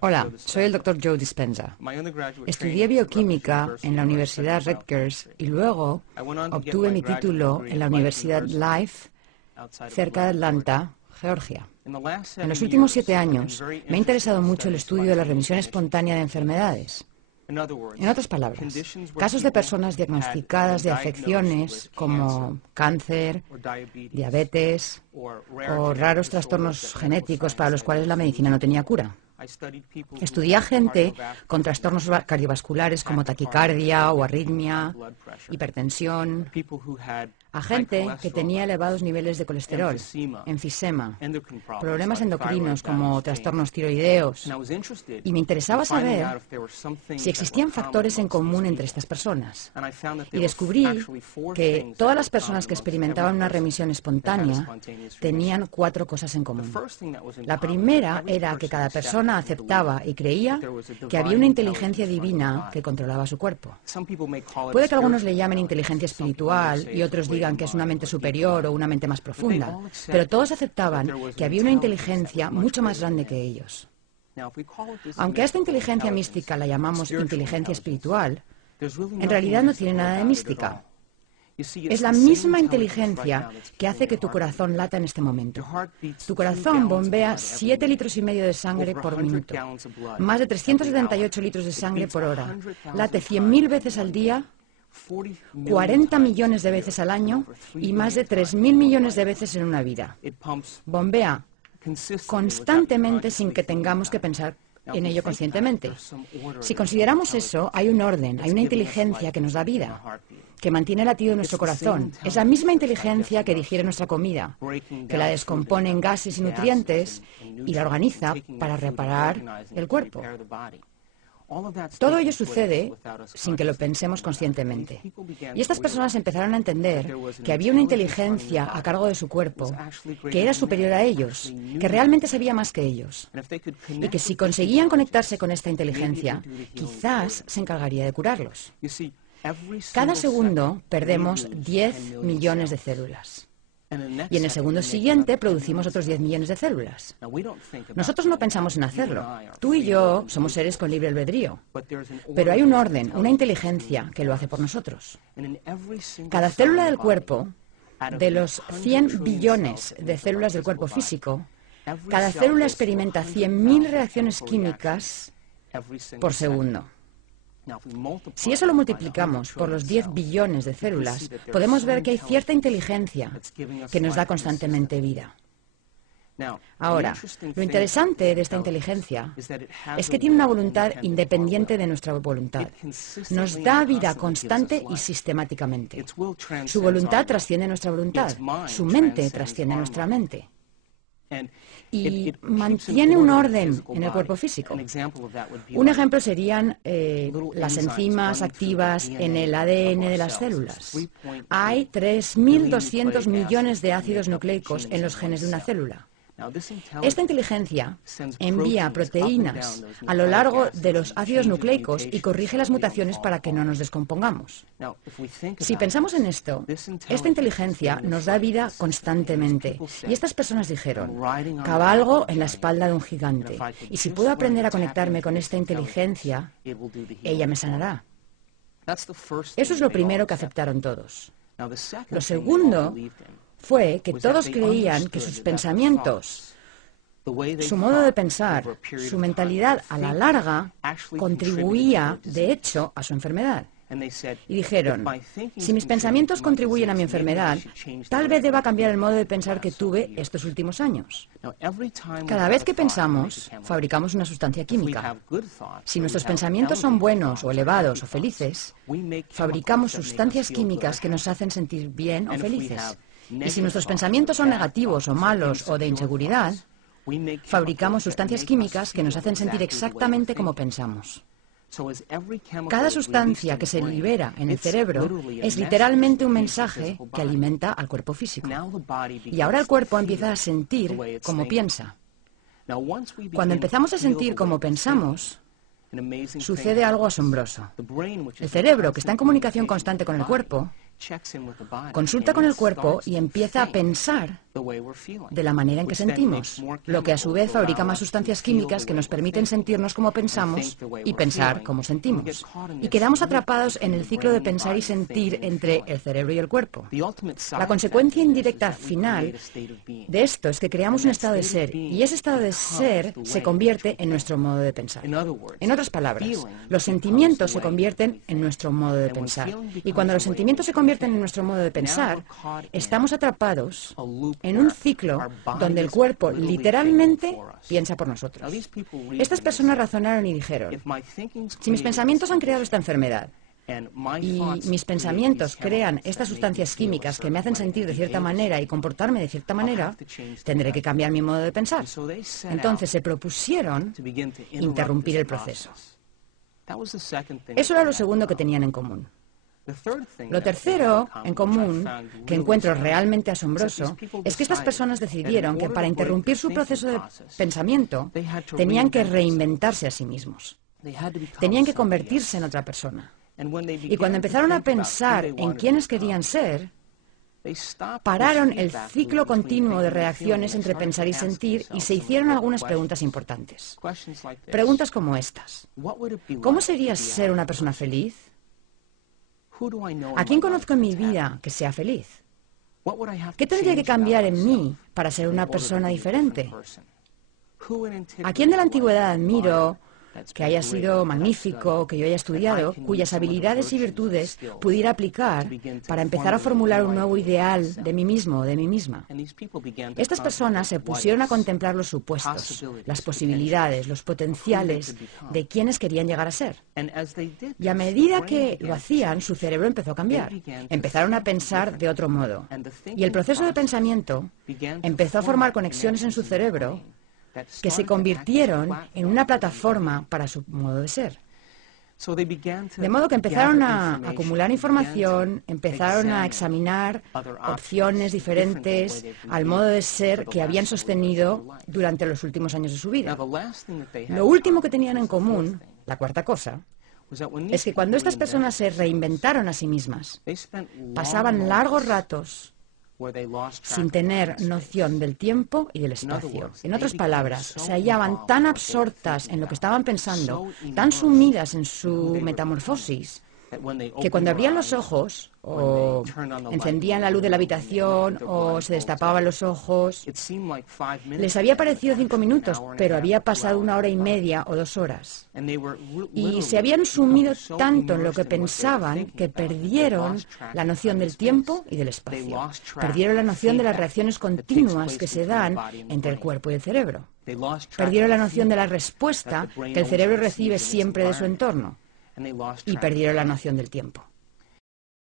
Hola, soy el Dr. Joe Dispenza. Estudié bioquímica en la Universidad Rutgers y luego obtuve mi título en la Universidad Life, cerca de Atlanta, Georgia. En los últimos 7 años me ha interesado mucho el estudio de la remisión espontánea de enfermedades. En otras palabras, casos de personas diagnosticadas de afecciones como cáncer, diabetes o raros trastornos genéticos para los cuales la medicina no tenía cura. Estudié a gente con trastornos cardiovasculares como taquicardia o arritmia, hipertensión, a gente que tenía elevados niveles de colesterol, enfisema, problemas endocrinos como trastornos tiroideos, y me interesaba saber si existían factores en común entre estas personas. Y descubrí que todas las personas que experimentaban una remisión espontánea tenían 4 cosas en común. La primera era que cada persona aceptaba y creía que había una inteligencia divina que controlaba su cuerpo. Puede que algunos le llamen inteligencia espiritual y otros digan que es una mente superior o una mente más profunda, pero todos aceptaban que había una inteligencia mucho más grande que ellos. Aunque a esta inteligencia mística la llamamos inteligencia espiritual, en realidad no tiene nada de mística. Es la misma inteligencia que hace que tu corazón lata en este momento. Tu corazón bombea 7,5 litros de sangre por minuto, más de 378 litros de sangre por hora. Late 100.000 veces al día, 40 millones de veces al año y más de 3.000 millones de veces en una vida. Bombea constantemente sin que tengamos que pensar en ello conscientemente. Si consideramos eso, hay un orden, hay una inteligencia que nos da vida, que mantiene el latido de nuestro corazón. Es la misma inteligencia que digiere nuestra comida, que la descompone en gases y nutrientes y la organiza para reparar el cuerpo. Todo ello sucede sin que lo pensemos conscientemente. Y estas personas empezaron a entender que había una inteligencia a cargo de su cuerpo que era superior a ellos, que realmente sabía más que ellos. Y que si conseguían conectarse con esta inteligencia, quizás se encargaría de curarlos. Cada segundo perdemos 10 millones de células. Y en el segundo siguiente producimos otros 10 millones de células. Nosotros no pensamos en hacerlo. Tú y yo somos seres con libre albedrío. Pero hay un orden, una inteligencia que lo hace por nosotros. Cada célula del cuerpo, de los 100 billones de células del cuerpo físico, cada célula experimenta 100.000 reacciones químicas por segundo. Si eso lo multiplicamos por los 10 billones de células, podemos ver que hay cierta inteligencia que nos da constantemente vida. Ahora, lo interesante de esta inteligencia es que tiene una voluntad independiente de nuestra voluntad. Nos da vida constante y sistemáticamente. Su voluntad trasciende nuestra voluntad. Su mente trasciende nuestra mente. Y mantiene un orden en el cuerpo físico. Un ejemplo serían las enzimas activas en el ADN de las células. Hay 3.200 millones de ácidos nucleicos en los genes de una célula. Esta inteligencia envía proteínas a lo largo de los ácidos nucleicos y corrige las mutaciones para que no nos descompongamos. Si pensamos en esto, esta inteligencia nos da vida constantemente. Y estas personas dijeron, cabalgo en la espalda de un gigante. Y si puedo aprender a conectarme con esta inteligencia, ella me sanará. Eso es lo primero que aceptaron todos. Lo segundo fue que todos creían que sus pensamientos, su modo de pensar, su mentalidad a la larga contribuía, de hecho, a su enfermedad. Y dijeron, si mis pensamientos contribuyen a mi enfermedad, tal vez deba cambiar el modo de pensar que tuve estos últimos años. Cada vez que pensamos, fabricamos una sustancia química. Si nuestros pensamientos son buenos o elevados o felices, fabricamos sustancias químicas que nos hacen sentir bien o felices. Y si nuestros pensamientos son negativos o malos o de inseguridad, fabricamos sustancias químicas que nos hacen sentir exactamente como pensamos. Cada sustancia que se libera en el cerebro es literalmente un mensaje que alimenta al cuerpo físico. Y ahora el cuerpo empieza a sentir como piensa. Cuando empezamos a sentir como pensamos, sucede algo asombroso. El cerebro, que está en comunicación constante con el cuerpo, consulta con el cuerpo y empieza a pensar de la manera en que sentimos, lo que a su vez fabrica más sustancias químicas que nos permiten sentirnos como pensamos y pensar como sentimos. Y quedamos atrapados en el ciclo de pensar y sentir entre el cerebro y el cuerpo. La consecuencia indirecta final de esto es que creamos un estado de ser, y ese estado de ser se convierte en nuestro modo de pensar. En otras palabras, los sentimientos se convierten en nuestro modo de pensar. Y cuando los sentimientos se convierten en nuestro modo de pensar, estamos atrapados en un ciclo donde el cuerpo literalmente piensa por nosotros. Estas personas razonaron y dijeron, si mis pensamientos han creado esta enfermedad, y mis pensamientos crean estas sustancias químicas que me hacen sentir de cierta manera y comportarme de cierta manera, tendré que cambiar mi modo de pensar. Entonces se propusieron interrumpir el proceso. Eso era lo segundo que tenían en común. Lo tercero en común, que encuentro realmente asombroso, es que estas personas decidieron que para interrumpir su proceso de pensamiento tenían que reinventarse a sí mismos. Tenían que convertirse en otra persona. Y cuando empezaron a pensar en quiénes querían ser, pararon el ciclo continuo de reacciones entre pensar y sentir y se hicieron algunas preguntas importantes. Preguntas como estas. ¿Cómo sería ser una persona feliz? ¿A quién conozco en mi vida que sea feliz? ¿Qué tendría que cambiar en mí para ser una persona diferente? ¿A quién de la antigüedad admiro, que haya sido magnífico, que yo haya estudiado, cuyas habilidades y virtudes pudiera aplicar para empezar a formular un nuevo ideal de mí mismo o de mí misma? Estas personas se pusieron a contemplar los supuestos, las posibilidades, los potenciales de quienes querían llegar a ser. Y a medida que lo hacían, su cerebro empezó a cambiar. Empezaron a pensar de otro modo. Y el proceso de pensamiento empezó a formar conexiones en su cerebro que se convirtieron en una plataforma para su modo de ser. De modo que empezaron a acumular información, empezaron a examinar opciones diferentes al modo de ser que habían sostenido durante los últimos años de su vida. Lo último que tenían en común, la cuarta cosa, es que cuando estas personas se reinventaron a sí mismas, pasaban largos ratos sin tener noción del tiempo y del espacio. En otras palabras, se hallaban tan absortas en lo que estaban pensando, tan sumidas en su metamorfosis, que cuando abrían los ojos, o encendían la luz de la habitación, o se destapaban los ojos, les había parecido 5 minutos, pero había pasado 1 hora y media o 2 horas. Y se habían sumido tanto en lo que pensaban que perdieron la noción del tiempo y del espacio. Perdieron la noción de las reacciones continuas que se dan entre el cuerpo y el cerebro. Perdieron la noción de la respuesta que el cerebro recibe siempre de su entorno. Y perdieron la noción del tiempo.